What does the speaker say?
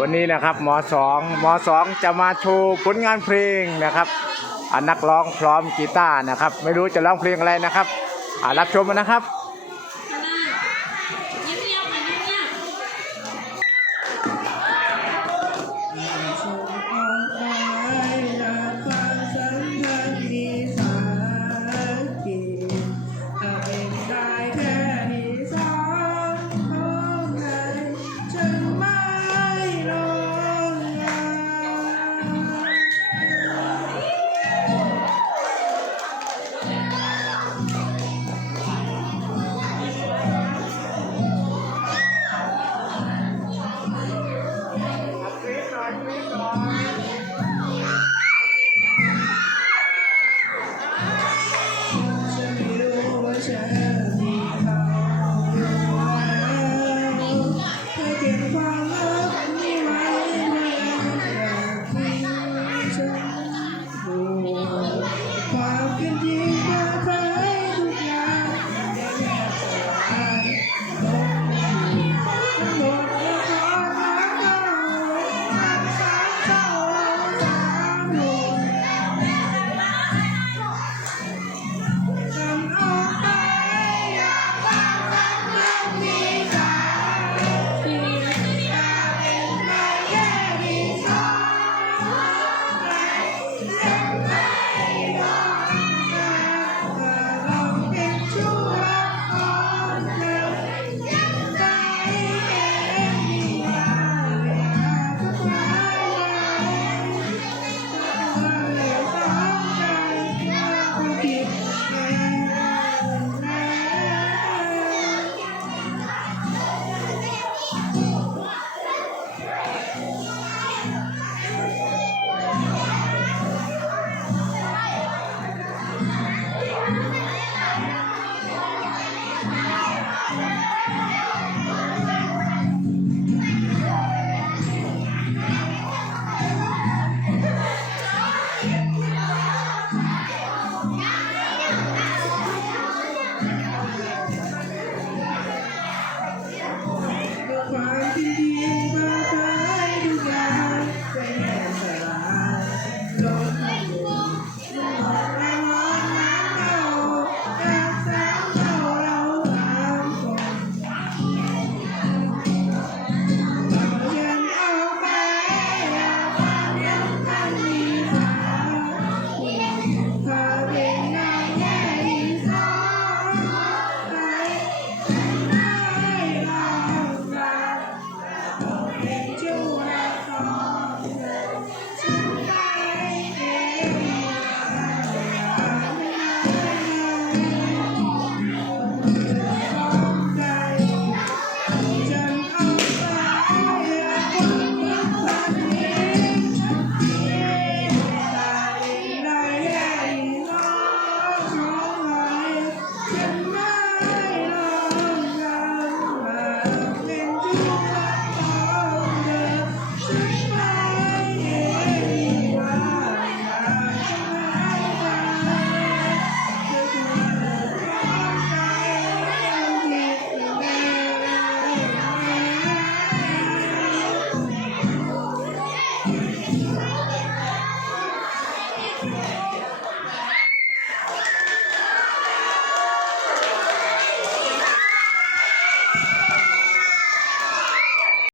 วันนี้นะครับมสองมสองจะมาโชว์ผลงานเพลงนะครับอ่านักร้องพร้อมกีตาร์นะครับ ไม่รู้จะร้องเพลงอะไรนะครับอ่ารับชมกันนะครับ Yeah.